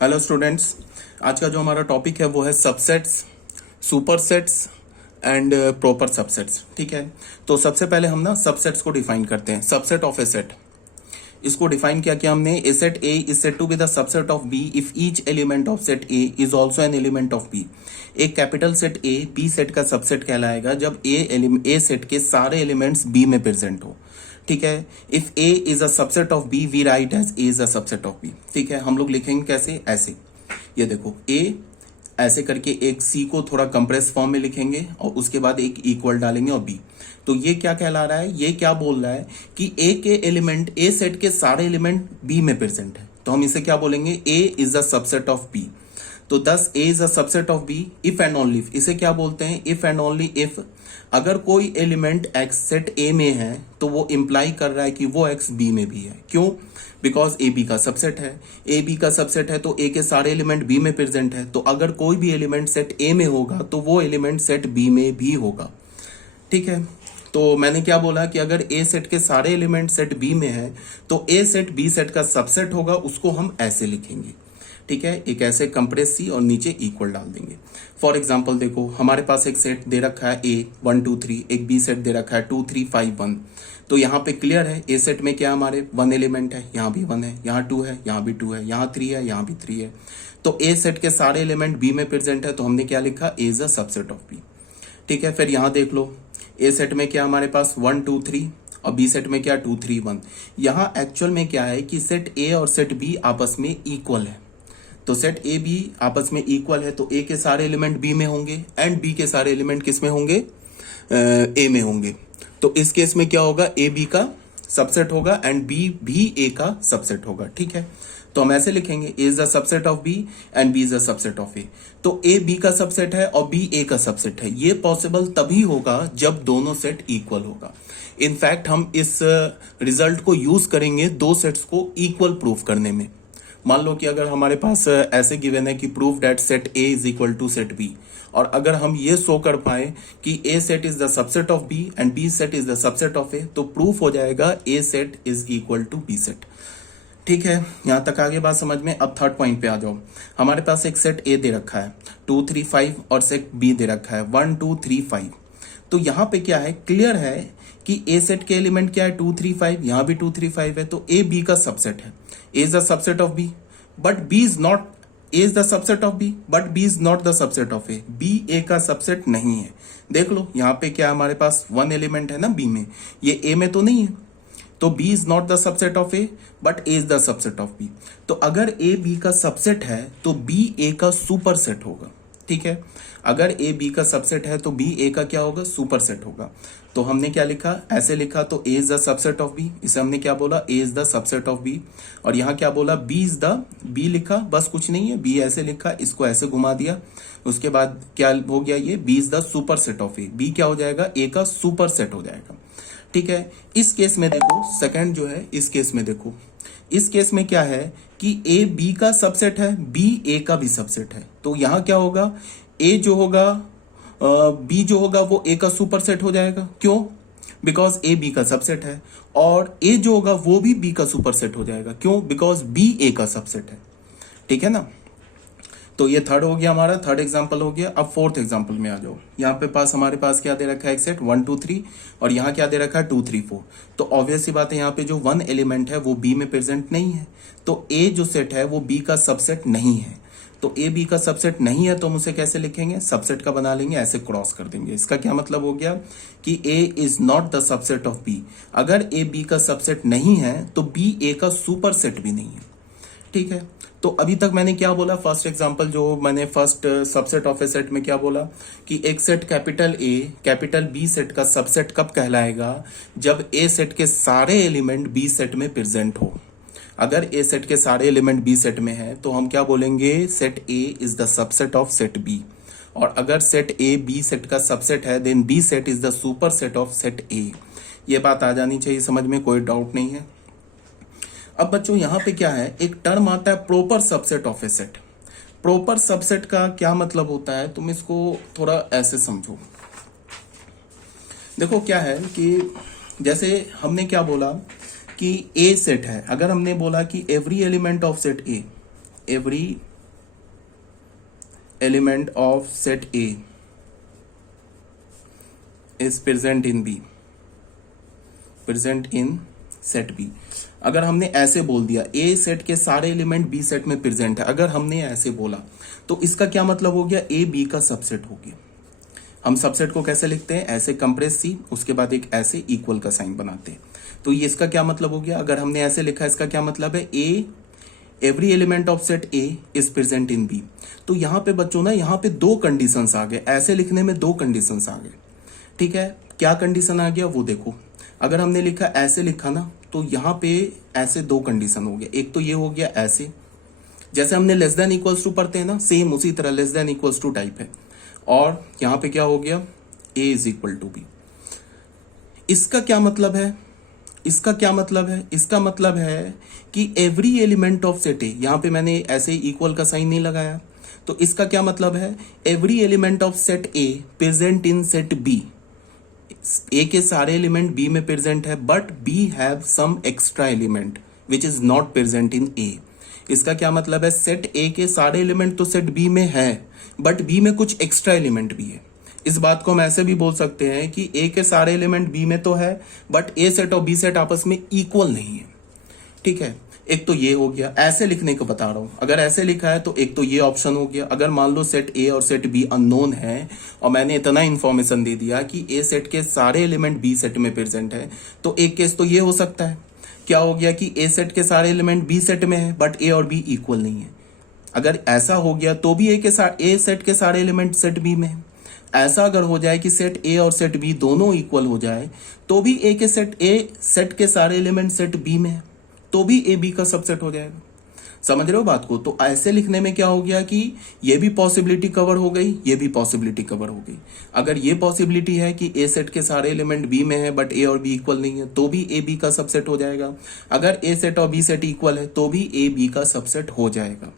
Hello students, आज का जो हमारा टॉपिक है वो है सबसेट्स, सुपरसेट्स एंड प्रॉपर सबसेट्स। ठीक है, तो सबसे पहले हम ना सबसेट्स को डिफाइन करते हैं। सबसेट ऑफ ए सेट, इसको डिफाइन किया हमने। A set A is said to be the subset of B if each element of set A is also an element of B. एक capital set A B set का subset कहलाएगा जब A set के सारे elements B में present हो। ठीक है, if A is a subset of B we write as A is a subset of B. ठीक है, हम लोग लिखेंगे कैसे, ऐसे। ये देखो ए ऐसे करके एक सी को थोड़ा कंप्रेस फॉर्म में लिखेंगे और उसके बाद एक इक्वल डालेंगे और बी। तो ये क्या कहला रहा है, ये क्या बोल रहा है कि ए के एलिमेंट, ए सेट के सारे एलिमेंट बी में प्रेजेंट है। तो हम इसे क्या बोलेंगे, A is a subset of B. तो thus A is a subset of B if and only, इसे क्या बोलते हैं, इफ एंड ओनली इफ। अगर कोई एलिमेंट एक्स सेट ए में है तो वो इंप्लाई कर रहा है कि वो एक्स बी में भी है। क्यों? बिकॉज ए बी का सबसेट है। ए बी का सबसेट है तो ए के सारे एलिमेंट बी में प्रेजेंट है। तो अगर कोई भी एलिमेंट सेट ए में होगा तो वो एलिमेंट सेट बी में भी होगा। ठीक है, तो मैंने क्या बोला कि अगर ए सेट के सारे एलिमेंट सेट बी में है तो ए सेट बी सेट का सबसेट होगा, उसको हम ऐसे लिखेंगे। ठीक है, एक ऐसे कंप्रेस सी और नीचे इक्वल डाल देंगे। फॉर एग्जाम्पल देखो, हमारे पास एक सेट दे रखा है ए 1 2 3, एक बी सेट दे रखा है 2 3 5 1। तो यहाँ पे क्लियर है, ए सेट में क्या हमारे 1 एलिमेंट है, यहाँ भी 1 है, यहाँ 2 है, यहाँ भी 2 है, यहाँ 3 है, यहाँ भी 3 है। तो ए सेट के सारे एलिमेंट बी में प्रेजेंट है तो हमने क्या लिखा, A is a subset of B. ठीक है, फिर यहाँ देख लो, ए सेट में क्या हमारे पास 1 2 3 और बी सेट में क्या 2 3 1। यहाँ एक्चुअल में क्या है कि सेट ए और सेट बी आपस में इक्वल है। तो सेट ए बी आपस में इक्वल है तो ए के सारे एलिमेंट बी में होंगे एंड बी के सारे एलिमेंट किस में होंगे, ए में होंगे। तो इस केस में क्या होगा, ए बी का सबसेट होगा एंड बी भी ए का सबसेट होगा। ठीक है, तो हम ऐसे लिखेंगे, A is the subset of B and B is the subset of A. तो ए बी का सबसेट है और बी ए का सबसेट है। ये पॉसिबल तभी होगा जब दोनों सेट इक्वल होगा। इनफैक्ट हम इस रिजल्ट को यूज करेंगे दो सेट्स को इक्वल प्रूफ करने में। मान लो कि अगर हमारे पास ऐसे गिवन है कि proof that set A is equal to set B, और अगर हम ये शो कर पाए कि A set is the subset of B and B set is the subset of A, तो प्रूफ हो जाएगा A set is equal to B set. ठीक है, यहां तक आगे बात समझ में। अब थर्ड पॉइंट पे आ जाओ। हमारे पास एक सेट ए दे रखा है 2 3 5 और सेट बी दे रखा है 1 2 3 5। तो यहां पे क्या है, क्लियर है कि ए सेट के एलिमेंट क्या है 2 3 5, यहां भी 2 3 5 है। तो ए बी का सबसेट है, A is the subset of B but B is not, A is the subset of B but B is not the subset of A. B A का सबसेट नहीं है। देख लो यहाँ पे क्या हमारे पास 1 एलिमेंट है ना बी में, ये ए में तो नहीं है। तो B is not the subset of A but A is the subset of B. तो अगर ए बी का सबसेट है तो बी ए का सुपर सेट होगा। ठीक है, अगर ए बी का सबसेट है तो बी ए का क्या होगा, सुपर सेट होगा। तो हमने क्या लिखा, ऐसे लिखा, तो A is the subset of B, इसे हमने क्या बोला, A is the subset of B. और यहाँ क्या बोला, बी इज द, बी लिखा, बस कुछ नहीं है, बी ऐसे लिखा, इसको ऐसे घुमा दिया। उसके बाद क्या हो गया, ये B is the super set of A, B क्या हो जाएगा, ए का सुपर सेट हो जाएगा। ठीक है, इस केस में देखो, सेकंड जो है इस केस में देखो, इस केस में क्या है कि ए बी का सबसेट है, बी ए का भी सबसेट है। तो यहां क्या होगा, ए जो होगा, बी जो होगा वो ए का सुपर सेट हो जाएगा। क्यों? बिकॉज ए बी का सबसेट है। और ए जो होगा वो भी बी का सुपर सेट हो जाएगा। क्यों? बिकॉज बी ए का सबसेट है। ठीक है ना। तो ये थर्ड हो गया हमारा, थर्ड एग्जांपल हो गया। अब फोर्थ एग्जांपल में आ जाओ। यहाँ पे पास हमारे पास क्या दे रखा है, एक सेट 1 2 3 और यहाँ क्या दे रखा है 2 3 4। तो ऑब्वियस सी बात है, यहाँ पे जो 1 एलिमेंट है वो बी में प्रेजेंट नहीं है। तो ए जो सेट है वो बी का सबसेट नहीं है। तो ए बी का सबसेट नहीं है तो हम उसे कैसे लिखेंगे, सबसेट का बना लेंगे, ऐसे क्रॉस कर देंगे। इसका क्या मतलब हो गया कि A is not the subset of B. अगर ए बी का सबसेट नहीं है तो बी ए का सुपर सेट भी नहीं है। ठीक है, तो अभी तक मैंने क्या बोला, फर्स्ट एग्जांपल जो मैंने first subset of A set में क्या बोला कि एक set capital A capital B set का सबसेट कब कहलाएगा, जब ए सेट के सारे एलिमेंट बी सेट में प्रेजेंट हो। अगर ए सेट के सारे एलिमेंट बी सेट में है तो हम क्या बोलेंगे, set A is the subset of set B. और अगर सेट ए बी सेट का सबसेट है then B set is the super set of set A. ये बात आ जानी चाहिए समझ में, कोई डाउट नहीं है। अब बच्चों यहाँ पे क्या है, एक टर्म आता है proper subset of A set. Proper subset का क्या मतलब होता है, तुम इसको थोड़ा ऐसे समझो। देखो क्या है कि जैसे हमने क्या बोला कि ए सेट है, अगर हमने बोला कि every element of set A, every element of set A is present in B, present in set B. अगर हमने ऐसे बोल दिया ए सेट के सारे एलिमेंट बी सेट में प्रेजेंट है, अगर हमने ऐसे बोला तो इसका क्या मतलब हो गया, ए बी का सबसेट हो गया। हम सबसेट को कैसे लिखते हैं, ऐसे कंप्रेस सी, उसके बाद एक ऐसे इक्वल का साइन बनाते हैं। तो ये इसका क्या मतलब हो गया, अगर हमने ऐसे लिखा इसका क्या मतलब है, A every element of set A is present in B. तो यहां पे बच्चों ना, यहां पे दो कंडीशंस आ गए, ऐसे लिखने में दो कंडीशंस आ गए। ठीक है, क्या कंडीशन आ गया वो देखो। अगर हमने लिखा ऐसे लिखा ना, तो यहां पे ऐसे दो कंडीशन हो गया। एक तो ये हो गया ऐसे, जैसे हमने लेस देन इक्वल्स टू पढ़ते हैं ना, सेम उसी तरह less than equals to type है। और यहां पे क्या हो गया, A is equal to B. इसका क्या मतलब है, इसका क्या मतलब है, इसका मतलब है कि एवरी एलिमेंट ऑफ सेट ए, यहां पे मैंने ऐसे इक्वल का साइन नहीं लगाया, तो इसका क्या मतलब है, every element of set A present in set B. A के सारे एलिमेंट बी में प्रेजेंट है, but B have some extra element which is not present in A. इसका क्या मतलब है, सेट ए के सारे एलिमेंट तो सेट बी में है, बट बी में कुछ एक्स्ट्रा एलिमेंट भी है। इस बात को हम ऐसे भी बोल सकते हैं कि ए के सारे एलिमेंट बी में तो है, बट ए सेट और बी सेट आपस में इक्वल नहीं है। ठीक है, एक तो ये हो गया, ऐसे लिखने को बता रहा हूं। अगर ऐसे लिखा है तो एक तो ये ऑप्शन हो गया। अगर मान लो सेट ए और सेट बी अननोन है और मैंने इतना इंफॉर्मेशन दे दिया कि ए सेट के सारे एलिमेंट बी सेट में प्रेजेंट है, तो एक केस तो ये हो सकता है, क्या हो गया कि ए सेट के सारे एलिमेंट बी सेट में है, बट ए और बी इक्वल नहीं है। अगर ऐसा हो गया तो भी ए सेट के सारे एलिमेंट सेट बी में है। ऐसा अगर हो जाए कि सेट ए और सेट बी दोनों इक्वल हो जाए, तो भी ए सेट के सारे एलिमेंट सेट बी में है, तो भी ए बी का सबसेट हो जाएगा। समझ रहे हो बात को। तो ऐसे लिखने में क्या हो गया कि ये भी पॉसिबिलिटी कवर हो गई, ये भी पॉसिबिलिटी कवर हो गई। अगर ये पॉसिबिलिटी है कि ए सेट के सारे एलिमेंट बी में है बट ए और बी इक्वल नहीं है, तो भी ए बी का सबसेट हो जाएगा। अगर ए सेट और बी सेट इक्वल है तो भी ए बी का सबसेट हो जाएगा।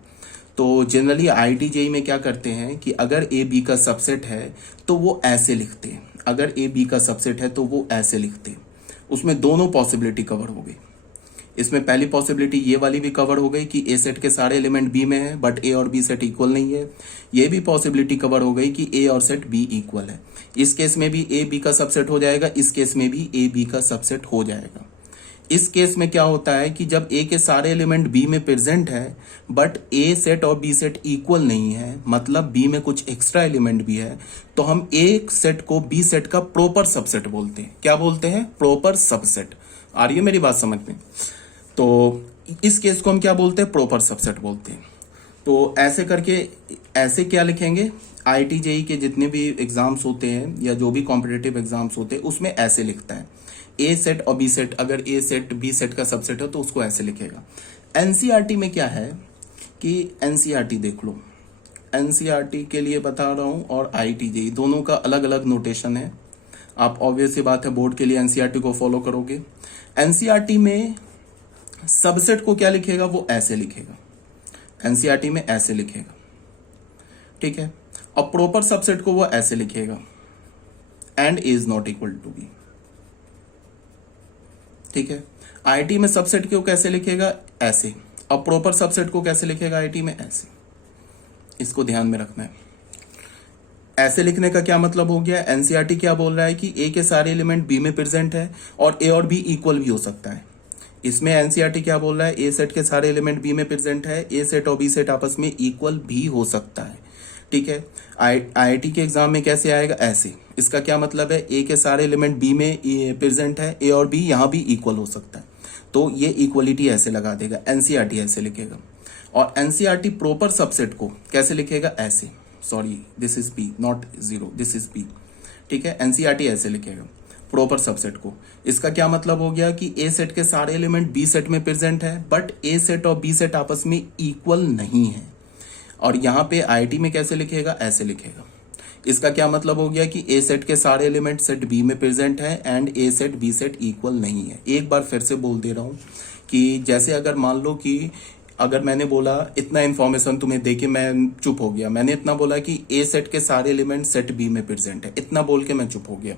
तो जनरली आईआईटी जेईई में क्या करते हैं कि अगर ए बी का सबसेट है तो वो ऐसे लिखते हैं, अगर ए बी का सबसेट है तो वो ऐसे लिखते हैं। उसमें दोनों पॉसिबिलिटी कवर हो गई। इसमें पहली पॉसिबिलिटी ये वाली भी कवर हो गई कि ए सेट के सारे एलिमेंट बी में है बट ए और बी सेट इक्वल नहीं है। ये भी पॉसिबिलिटी कवर हो गई कि ए और सेट बी इक्वल है। इस केस में भी ए बी का सबसेट हो जाएगा, इस केस में भी ए बी का सबसेट हो जाएगा। इस केस में क्या होता है कि जब ए के सारे एलिमेंट बी में प्रेजेंट है बट ए सेट और बी सेट इक्वल नहीं है, मतलब बी में कुछ एक्स्ट्रा एलिमेंट भी है, तो हम ए सेट को बी सेट का प्रॉपर सबसेट बोलते हैं। क्या बोलते हैं, प्रॉपर सबसेट। आ रही है मेरी बात समझ में। तो इस केस को हम क्या बोलते हैं, प्रॉपर सबसेट बोलते हैं। तो ऐसे करके ऐसे क्या लिखेंगे, आईआईटी जेईई के जितने भी एग्जाम्स होते हैं या जो भी कॉम्पिटिटिव एग्जाम्स होते हैं उसमें ऐसे लिखता है ए सेट और बी सेट। अगर ए सेट बी सेट का सबसेट है तो उसको ऐसे लिखेगा। एनसीईआरटी में क्या है कि एनसीईआरटी देख लो, एनसीईआरटी के लिए बता रहा हूं और आईआईटी जेईई दोनों का अलग अलग नोटेशन है। आप ऑब्वियस सी बात है बोर्ड के लिए एनसीईआरटी को फॉलो करोगे। एनसीईआरटी में सबसेट को क्या लिखेगा, वो ऐसे लिखेगा, एनसीईआरटी में ऐसे लिखेगा। ठीक है, और प्रॉपर सबसेट को वो ऐसे लिखेगा, and is not equal to B. ठीक है, आईआईटी में सबसेट को कैसे लिखेगा, ऐसे, और प्रॉपर सबसेट को कैसे लिखेगा आईआईटी में, ऐसे। इसको ध्यान में रखना है। ऐसे लिखने का क्या मतलब हो गया, एनसीईआरटी क्या बोल रहा है कि ए के सारे एलिमेंट बी में प्रेजेंट है और ए और बी इक्वल भी हो सकता है। इसमें एनसीईआरटी क्या बोल रहा है, ए सेट के सारे एलिमेंट बी में प्रेजेंट है, ए सेट और बी सेट आपस में इक्वल भी हो सकता है। ठीक है, आईआईटी के एग्जाम में कैसे आएगा, ऐसे। इसका क्या मतलब है, ए के सारे एलिमेंट बी में प्रेजेंट है, ए और बी यहां भी इक्वल हो सकता है, तो ये इक्वलिटी ऐसे लगा देगा। एनसीईआरटी ऐसे लिखेगा। और एनसीईआरटी प्रॉपर सबसेट को कैसे लिखेगा, ऐसे। Sorry, this is B, not zero, this is B. ठीक है, एनसीईआरटी ऐसे लिखेगा प्रॉपर सबसेट को। इसका क्या मतलब हो गया कि ए सेट के सारे एलिमेंट बी सेट में प्रेजेंट है बट ए सेट और बी सेट आपस में इक्वल नहीं है। और यहां पे आईआईटी में कैसे लिखेगा, ऐसे लिखेगा। इसका क्या मतलब हो गया कि ए सेट के सारे एलिमेंट सेट बी में प्रेजेंट है and A set B set equal नहीं है। एक बार फिर से बोल दे रहा हूं कि जैसे अगर मान लो कि अगर मैंने बोला इतना इंफॉर्मेशन तुम्हें देके मैं चुप हो गया, मैंने इतना बोला कि ए सेट के सारे एलिमेंट सेट बी में प्रेजेंट है, इतना बोल के मैं चुप हो गया।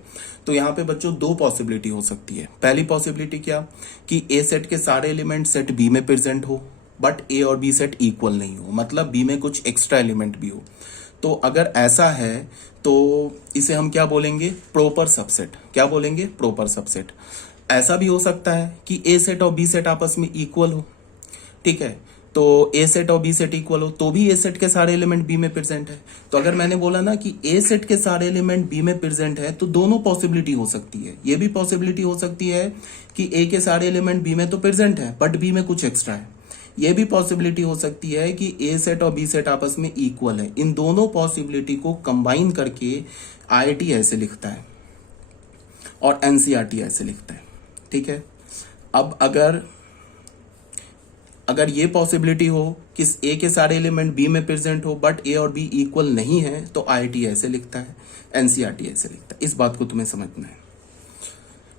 तो यहाँ पे बच्चों दो पॉसिबिलिटी हो सकती है। पहली पॉसिबिलिटी क्या कि ए सेट के सारे एलिमेंट सेट बी में प्रेजेंट हो, बट ए और बी सेट इक्वल नहीं हो, मतलब बी में कुछ एक्स्ट्रा एलिमेंट भी हो। तो अगर ऐसा है तो इसे हम क्या बोलेंगे, प्रॉपर सबसेट। क्या बोलेंगे, प्रॉपर सबसेट। ऐसा भी हो सकता है कि ए सेट और बी सेट आपस में इक्वल हो, ठीक है, तो ए सेट और बी सेट इक्वल हो तो भी ए सेट के सारे एलिमेंट बी में प्रेजेंट है। तो अगर मैंने बोला ना कि ए सेट के सारे एलिमेंट बी में प्रेजेंट है तो दोनों पॉसिबिलिटी हो सकती है। ये भी पॉसिबिलिटी हो सकती है कि ए के सारे एलिमेंट बी में तो प्रेजेंट है बट बी में कुछ एक्स्ट्रा है। ये भी पॉसिबिलिटी हो सकती है कि ए सेट और बी सेट आपस में इक्वल है। इन दोनों पॉसिबिलिटी को कंबाइन करके आईआईटी ऐसे लिखता है और एनसीईआरटी ऐसे लिखता है, ठीक है। अब अगर ये पॉसिबिलिटी हो कि ए के सारे एलिमेंट बी में प्रेजेंट हो बट ए और बी इक्वल नहीं है तो आईआईटी ऐसे लिखता है, एनसीईआरटी ऐसे लिखता है। इस बात को तुम्हें समझना है,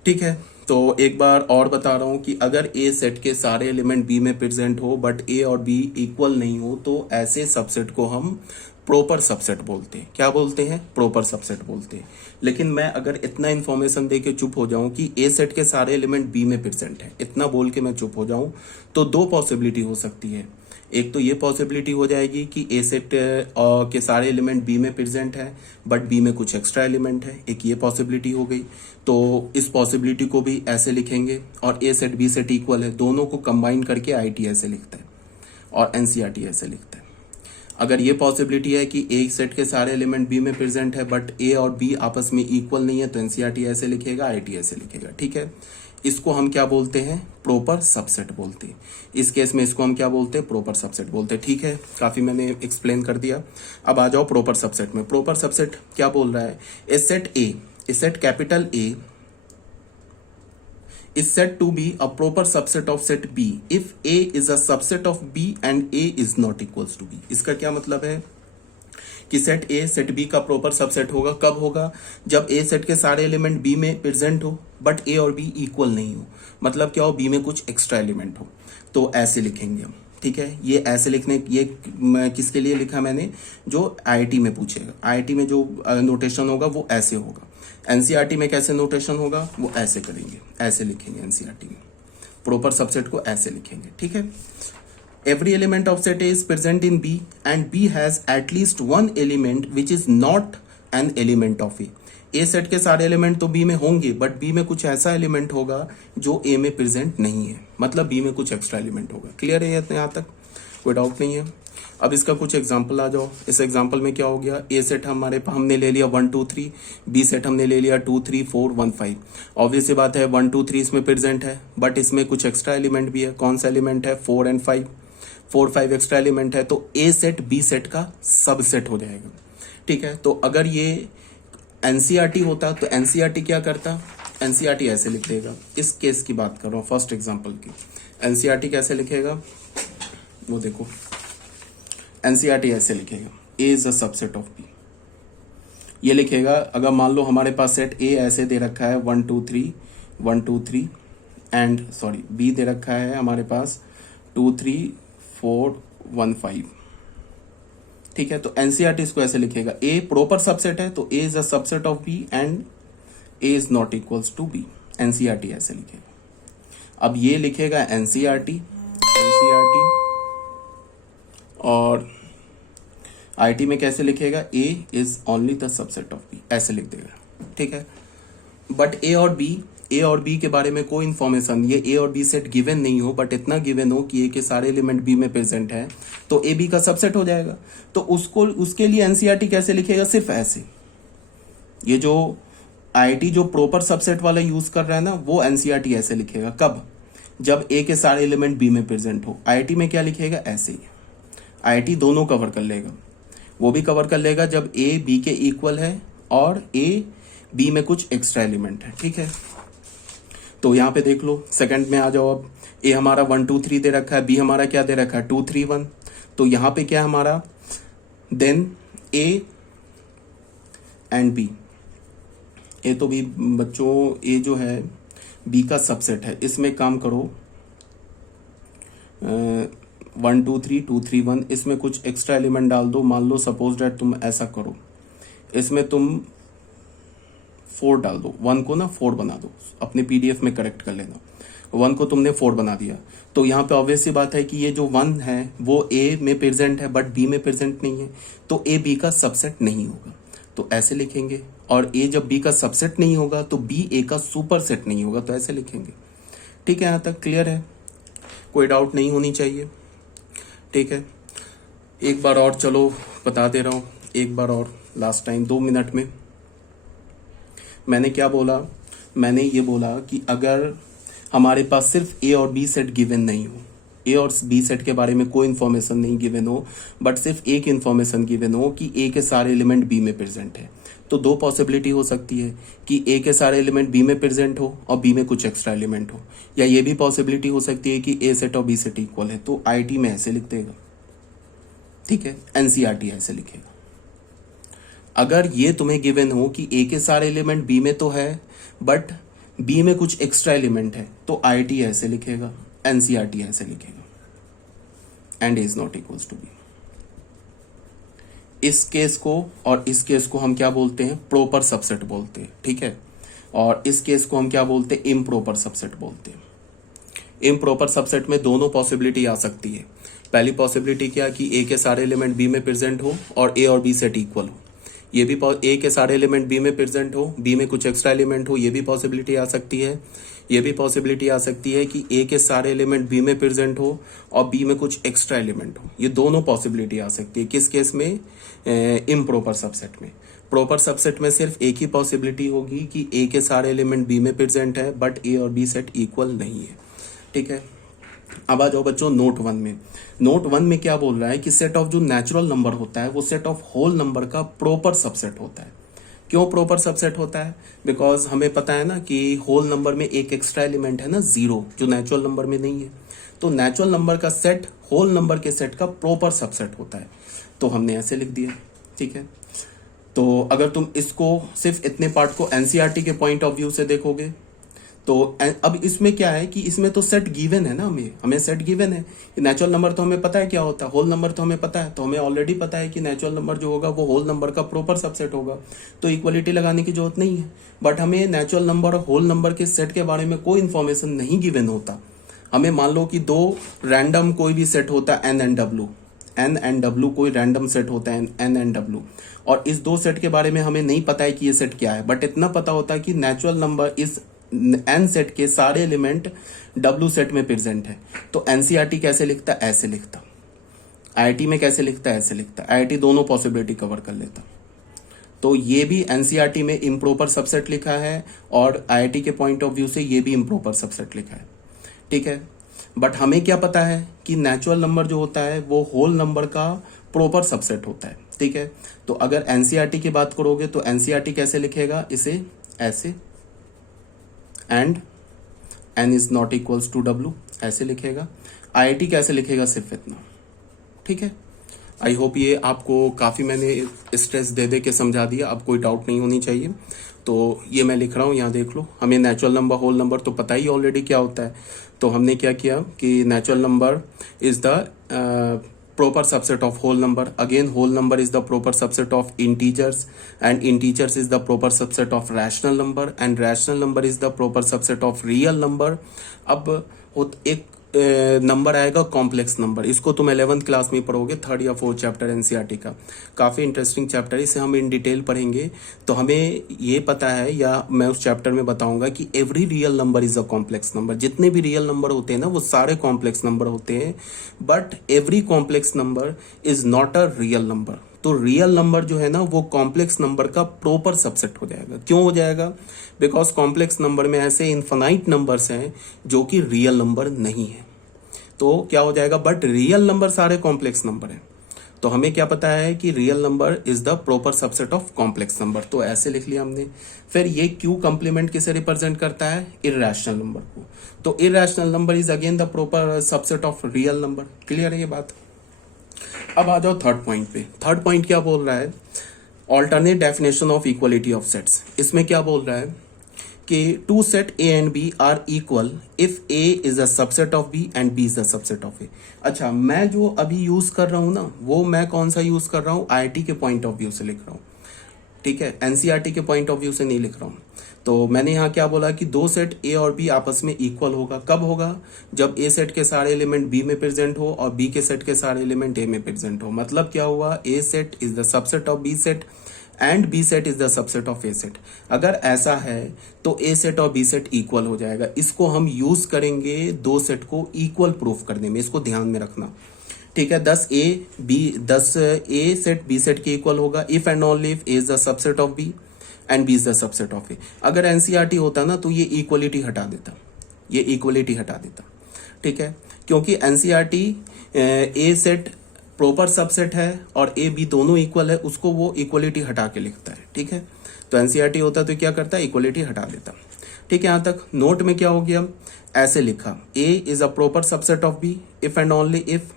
ठीक है। तो एक बार और बता रहा हूं कि अगर ए सेट के सारे एलिमेंट बी में प्रेजेंट हो बट ए और बी इक्वल नहीं हो तो ऐसे सबसेट को हम प्रॉपर सबसेट बोलते हैं। क्या बोलते हैं, प्रॉपर सबसेट बोलते हैं। लेकिन मैं अगर इतना इंफॉर्मेशन दे के चुप हो जाऊं कि ए सेट के सारे एलिमेंट बी में प्रेजेंट है, इतना बोल के मैं चुप हो जाऊं तो दो पॉसिबिलिटी हो सकती है। एक तो ये पॉसिबिलिटी हो जाएगी कि ए सेट के सारे एलिमेंट बी में प्रेजेंट है बट बी में कुछ एक्स्ट्रा एलिमेंट है, एक ये पॉसिबिलिटी हो गई। तो इस पॉसिबिलिटी को भी ऐसे लिखेंगे और ए सेट बी सेट इक्वल है, दोनों को कंबाइन करके आईआईटी ऐसे लिखता है और एनसीईआरटी ऐसे लिखता है। अगर ये पॉसिबिलिटी है कि ए सेट के सारे एलिमेंट बी में प्रेजेंट है बट ए और बी आपस में इक्वल नहीं है तो एनसीईआरटी ऐसे लिखेगा, आईआईटी ऐसे लिखेगा, ठीक है। इसको हम क्या बोलते हैं, प्रॉपर सबसेट बोलते हैं। इस केस में इसको हम क्या बोलते हैं, प्रॉपर सबसेट बोलते हैं, ठीक है। काफी मैंने एक्सप्लेन कर दिया। अब आ जाओ प्रॉपर सबसेट में। प्रॉपर सबसेट क्या बोल रहा है, A set capital A is said to be a proper subset of set B if A is a subset of B and A is not equals to B। इसका क्या मतलब है कि सेट A सेट B का proper subset होगा, कब होगा, जब A सेट के सारे एलिमेंट B में प्रेजेंट हो बट A और B इक्वल नहीं हो। मतलब क्या हो, B में कुछ एक्स्ट्रा एलिमेंट हो। तो ऐसे लिखेंगे हम, ठीक है। ये ऐसे लिखने, ये किसके लिए लिखा मैंने, जो आईआईटी में पूछेगा। आईआईटी में जो नोटेशन होगा वो ऐसे होगा। एनसीईआरटी में कैसे नोटेशन होगा, वो ऐसे करेंगे, ऐसे लिखेंगे। एनसीईआरटी में प्रॉपर सबसेट को ऐसे लिखेंगे, ठीक है। Every element of set is present in B and B has at least one element which is not an element of A set के सारे एलिमेंट तो बी में होंगे बट बी में कुछ ऐसा एलिमेंट होगा जो ए में प्रेजेंट नहीं है, मतलब बी में कुछ एक्स्ट्रा एलिमेंट होगा। क्लियर है यहाँ तक, कोई डाउट नहीं है। अब इसका कुछ एग्जांपल आ जाओ। इस एग्जांपल में क्या हो गया, ए सेट हमने ले लिया 1 2 3, बी सेट हमने ले लिया 2 3 4 1 5। ऑब्वियस सी बात है 1 2 3 इसमें प्रेजेंट है बट इसमें कुछ एक्स्ट्रा एलिमेंट भी है। कौन सा एलिमेंट है, 4 और 5। 4 5 एक्स्ट्रा एलिमेंट है तो ए सेट बी सेट का सबसेट हो जाएगा, ठीक है। तो अगर ये एनसीईआरटी होता तो एनसीईआरटी क्या करता, एनसीईआरटी ऐसे लिख देगा। इस केस की बात कर रहा हूँ, फर्स्ट एग्जांपल की। एनसीईआरटी कैसे लिखेगा, वो देखो। एनसीईआरटी ऐसे लिखेगा, A is a subset of B. ये लिखेगा, अगर मान लो हमारे पास सेट ए ऐसे दे रखा है 1 2 3 1 2 3 एंड सॉरी बी दे रखा है हमारे पास 2 3 4 1 5, ठीक है। तो एनसीईआरटी इसको ऐसे लिखेगा, ए प्रॉपर सबसेट है तो A is a subset of B and A is not equals to B. NCERT ऐसे लिखेगा। अब ये लिखेगा एनसीईआरटी और आईटी में कैसे लिखेगा, A is only the subset of B, ऐसे लिख देगा, ठीक है। बट ए और बी के बारे में कोई इंफॉर्मेशन, ये ए और बी सेट गिवन नहीं हो बट इतना गिवन हो कि ए के सारे एलिमेंट बी में प्रेजेंट है तो ए बी का सबसेट हो जाएगा। तो उसके लिए एनसीईआरटी कैसे लिखेगा, सिर्फ ऐसे। ये जो आईआईटी जो प्रॉपर सबसेट वाला यूज कर रहा है ना, वो एनसीईआरटी ऐसे लिखेगा। कब, जब ए के सारे एलिमेंट बी में प्रेजेंट हो। आईआईटी में क्या लिखेगा, ऐसे ही। आईआईटी दोनों कवर कर लेगा, वो भी कवर कर लेगा जब ए बी के इक्वल है और ए बी में कुछ एक्स्ट्रा एलिमेंट है, ठीक है। तो यहां पे देख लो, सेकंड में आ जाओ। अब ए हमारा 1 2 3 दे रखा है, बी हमारा क्या दे रखा है 2 3 1। तो यहां पे क्या हमारा, देन ए एंड बी। ए तो भी बच्चों, ए जो है बी का सबसेट है। इसमें काम करो 1 2 3 2 3 1, इसमें कुछ एक्स्ट्रा एलिमेंट डाल दो। मान लो सपोज डेट तुम ऐसा करो, इसमें तुम 4 डाल दो, 1 को ना 4 बना दो, अपने पीडीएफ में करेक्ट कर लेना। 1 को तुमने 4 बना दिया, तो यहाँ पे ऑब्वियस सी बात है कि ये जो 1 है वो ए में प्रेजेंट है बट बी में प्रेजेंट नहीं है, तो ए बी का सबसेट नहीं होगा, तो ऐसे लिखेंगे। और ए जब बी का सबसेट नहीं होगा तो बी ए का सुपर सेट नहीं होगा, तो ऐसे लिखेंगे। ठीक है, यहाँ तक क्लियर है, कोई डाउट नहीं होनी चाहिए। ठीक है, एक बार और चलो बता दे रहा हूँ, एक बार और लास्ट टाइम 2 मिनट में। मैंने क्या बोला, मैंने ये बोला कि अगर हमारे पास सिर्फ ए और बी सेट गिवन नहीं हो, ए और बी सेट के बारे में कोई इन्फॉर्मेशन नहीं गिवन हो, बट सिर्फ एक इन्फॉर्मेशन गिवन हो कि ए के सारे एलिमेंट बी में प्रेजेंट है, तो 2 पॉसिबिलिटी हो सकती है कि ए के सारे एलिमेंट बी में प्रेजेंट हो और बी में कुछ एक्स्ट्रा एलिमेंट हो, या ये भी पॉसिबिलिटी हो सकती है कि ए सेट और बी सेट इक्वल है, तो आईटी में ऐसे लिख देगा। ठीक है, एनसीईआरटी ऐसे लिखेगा। अगर ये तुम्हें गिवन हो कि ए के सारे एलिमेंट बी में तो है बट बी में कुछ एक्स्ट्रा एलिमेंट है, तो आईटी ऐसे लिखेगा, एनसीईआरटी ऐसे लिखेगा, and is not equals to B. इस केस को और इस केस को हम क्या बोलते हैं, प्रॉपर सबसेट बोलते हैं। ठीक है, और इस केस को हम क्या बोलते हैं, इम्प्रॉपर सबसेट बोलते हैं। इम्प्रॉपर सबसेट में दोनों पॉसिबिलिटी आ सकती है। पहली पॉसिबिलिटी क्या कि ए के सारे एलिमेंट बी में प्रेजेंट हो और ए और बी सेट इक्वल हो, ये भी ए के सारे एलिमेंट बी में प्रेजेंट हो, बी में कुछ एक्स्ट्रा एलिमेंट हो, ये भी पॉसिबिलिटी आ सकती है। ये भी पॉसिबिलिटी आ सकती है कि ए के सारे एलिमेंट बी में प्रेजेंट हो और बी में कुछ एक्स्ट्रा एलिमेंट हो, ये दोनों पॉसिबिलिटी आ सकती है। किस केस में, इम्प्रॉपर सबसेट में। प्रॉपर सबसेट में सिर्फ एक ही पॉसिबिलिटी होगी कि ए के सारे एलिमेंट बी में प्रेजेंट है बट ए और बी सेट इक्वल नहीं है। ठीक है, अब आ जाओ बच्चों नोट 1 में। नोट 1 में क्या बोल रहा है कि सेट ऑफ जो नेचुरल नंबर होता है वो सेट ऑफ होल नंबर का प्रॉपर सबसेट होता है। क्यों प्रॉपर सबसेट होता है, बिकॉज हमें पता है ना कि होल नंबर में एक एक्स्ट्रा एलिमेंट है ना, 0, जो नेचुरल नंबर में नहीं है। तो नेचुरल नंबर का सेट होल नंबर के सेट का प्रॉपर सबसेट होता है, तो हमने ऐसे लिख दिया। ठीक है, तो अगर तुम इसको सिर्फ इतने पार्ट को एनसीईआरटी के पॉइंट ऑफ व्यू से देखोगे तो अब इसमें क्या है कि इसमें तो सेट गिवन है ना, हमें सेट गिवन है। नेचुरल नंबर तो हमें पता है क्या होता है, होल नंबर तो हमें पता है, तो हमें ऑलरेडी पता है कि नेचुरल नंबर जो होगा वो होल नंबर का प्रॉपर सबसेट होगा, तो इक्वलिटी लगाने की जरूरत नहीं है। बट हमें नेचुरल नंबर और होल नंबर के सेट के बारे में कोई इन्फॉर्मेशन नहीं गिवन होता। हमें मान लो कि 2 रैंडम कोई भी सेट होता है एन एंड डब्ल्यू कोई रैंडम सेट होता है एन एंड डब्ल्यू, और इस 2 सेट के बारे में हमें नहीं पता है कि ये सेट क्या है, बट इतना पता होता है कि नेचुरल नंबर इस एन सेट के सारे एलिमेंट डब्ल्यू सेट में प्रेजेंट है। तो एनसीईआरटी कैसे लिखता है, ऐसे लिखता। आईआईटी में कैसे लिखता है, ऐसे लिखता। आईआईटी दोनों पॉसिबिलिटी कवर कर लेता। तो ये भी एनसीईआरटी में इम्प्रॉपर सबसेट लिखा है और आईआईटी के पॉइंट ऑफ व्यू से ये भी इम्प्रॉपर सबसेट लिखा है। ठीक है, बट हमें क्या पता है कि नेचुरल नंबर जो होता है वो होल नंबर का प्रॉपर सबसेट होता है। ठीक है, तो अगर एनसीईआरटी की बात करोगे तो एनसीईआरटी कैसे लिखेगा, इसे ऐसे, and n is not equals to W ऐसे लिखेगा। आईआईटी कैसे लिखेगा, सिर्फ इतना। ठीक है, आई होप ये आपको काफ़ी मैंने स्ट्रेस दे दे के समझा दिया, अब कोई डाउट नहीं होनी चाहिए। तो ये मैं लिख रहा हूँ, यहाँ देख लो। हमें नेचुरल नंबर होल नंबर तो पता ही ऑलरेडी क्या होता है, तो हमने क्या किया कि natural number is the proper subset of whole number. Again, whole number is the proper subset of integers, and integers is the proper subset of rational number, and rational number is the proper subset of real number. अब एक number आएगा complex number, इसको तुम 11th class में पढ़ोगे, 3rd या 4th chapter NCERT का। काफ़ी इंटरेस्टिंग चैप्टर है, इसे हम इन डिटेल पढ़ेंगे। तो हमें ये पता है, या मैं उस चैप्टर में बताऊंगा कि every real number is a complex number. जितने भी रियल नंबर होते हैं ना वो सारे कॉम्प्लेक्स नंबर होते हैं, but every complex number is not a real number. तो रियल नंबर जो है ना वो कॉम्प्लेक्स नंबर का प्रॉपर सबसेट हो जाएगा। क्यों हो जाएगा, बिकॉज कॉम्प्लेक्स नंबर में ऐसे इन्फिनाइट नंबर्स हैं जो कि रियल नंबर नहीं है। तो क्या हो जाएगा, बट रियल नंबर सारे कॉम्प्लेक्स नंबर हैं। तो हमें क्या पता है कि real number is the proper subset of complex number, तो ऐसे लिख लिया हमने। फिर ये क्यू कंप्लीमेंट किसे रिप्रेजेंट करता है, इररेशनल नंबर को। तो irrational number is again the proper subset of real number. Clear है ये बात। अब आ जाओ थर्ड पॉइंट पे। थर्ड पॉइंट क्या बोल रहा है, alternate definition of equality of sets. इसमें क्या बोल रहा है कि two set A and B are equal if A is a subset of B and B is the subset of A. अच्छा, मैं जो अभी यूज कर रहा हूं ना वो मैं कौन सा यूज कर रहा हूं, आईआईटी के पॉइंट ऑफ व्यू से लिख रहा हूं। ठीक है, एनसीईआरटी के पॉइंट ऑफ व्यू से नहीं लिख रहा हूँ। तो मैंने यहाँ क्या बोला कि दो सेट ए और बी आपस में इक्वल होगा। कब होगा? जब ए सेट के सारे एलिमेंट बी में प्रेजेंट हो और बी के सेट के सारे एलिमेंट ए में प्रेजेंट हो। मतलब क्या हुआ? A set is the subset of B set and B set is the subset of A set. अगर ऐसा है तो ए सेट और बी सेट इक्वल हो जाएगा। इसको हम यूज करेंगे दो सेट को इक्वल प्रूफ करने में, इसको ध्यान में रखना। ठीक है, 10 ए सेट बी सेट के इक्वल होगा if and only if A is the subset of B and B is the subset of A. अगर एनसीईआरटी होता ना तो ये इक्वलिटी हटा देता, ये इक्वलिटी हटा देता। ठीक है, क्योंकि एनसीईआरटी ए सेट प्रॉपर सबसेट है और ए बी दोनों इक्वल है, उसको वो इक्वलिटी हटा के लिखता है। ठीक है, तो एनसीईआरटी होता तो क्या करता है? इक्वलिटी हटा देता। ठीक है, यहां तक नोट में क्या हो गया? ऐसे लिखा, A is a proper subset of B if and only if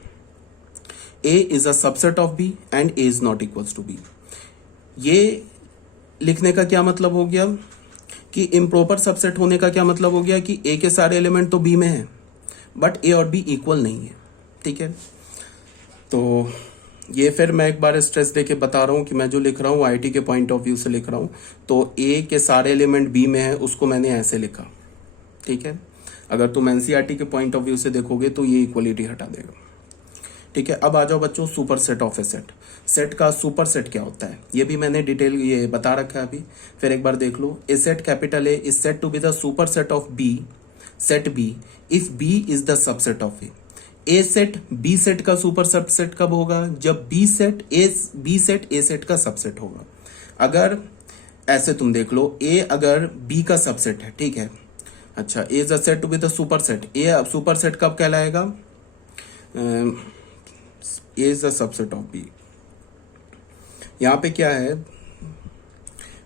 A is a subset of B and A is not equals to B. ये लिखने का क्या मतलब हो गया कि इम्प्रॉपर सबसेट होने का क्या मतलब हो गया कि ए के सारे एलिमेंट तो बी में है बट ए और बी इक्वल नहीं है। ठीक है, तो ये फिर मैं एक बार स्ट्रेस देके बता रहा हूं कि मैं जो लिख रहा हूं आईटी के पॉइंट ऑफ व्यू से लिख रहा हूं। तो ए के सारे एलिमेंट बी में है, उसको मैंने ऐसे लिखा। ठीक है, अगर तुम एनसीईआरटी के पॉइंट ऑफ व्यू से देखोगे तो ये इक्वलिटी हटा देगा। ठीक है, अब आ जाओ बच्चों super set of A set. Set का सुपर सेट क्या होता है ये भी मैंने डिटेल ये बता रखा है अभी, फिर एक बार देख लो। A set capital A is said to be the super set of B set B if B is the subset of A. A set B set का सुपर सबसेट कब होगा? जब बी सेट ए सेट का subset होगा। अगर ऐसे तुम देख लो, ए अगर बी का सबसेट है, ठीक है, अच्छा, A is a said to be the super set. A super set कब कहलाएगा? A is the subset of B. यहां पे क्या है,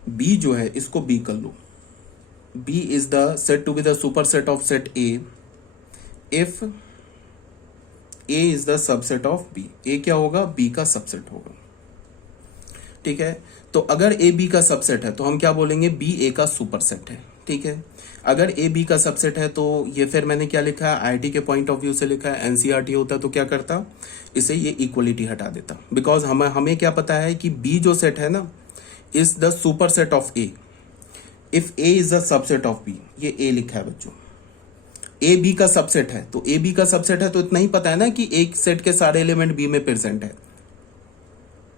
बी जो है इसको बी कर लो। B is the said to be the super set of set A if A is the subset of B. A क्या होगा? बी का सबसेट होगा। ठीक है, तो अगर ए बी का सबसेट है तो हम क्या बोलेंगे? बी ए का सुपर सेट है। ठीक है, अगर ए बी का सबसेट है तो ये फिर मैंने क्या लिखा है? आईटी के पॉइंट ऑफ व्यू से लिखा है। एनसीईआरटी होता तो क्या करता? इसे ये इक्वलिटी हटा देता। बिकॉज हमें क्या पता है कि बी जो सेट है ना is the super set of A if A is the subset of B. ये ए लिखा है बच्चों, ए बी का सबसेट है तो ए बी का सबसेट है तो इतना ही पता है ना कि एक सेट के सारे एलिमेंट बी में प्रेजेंट है।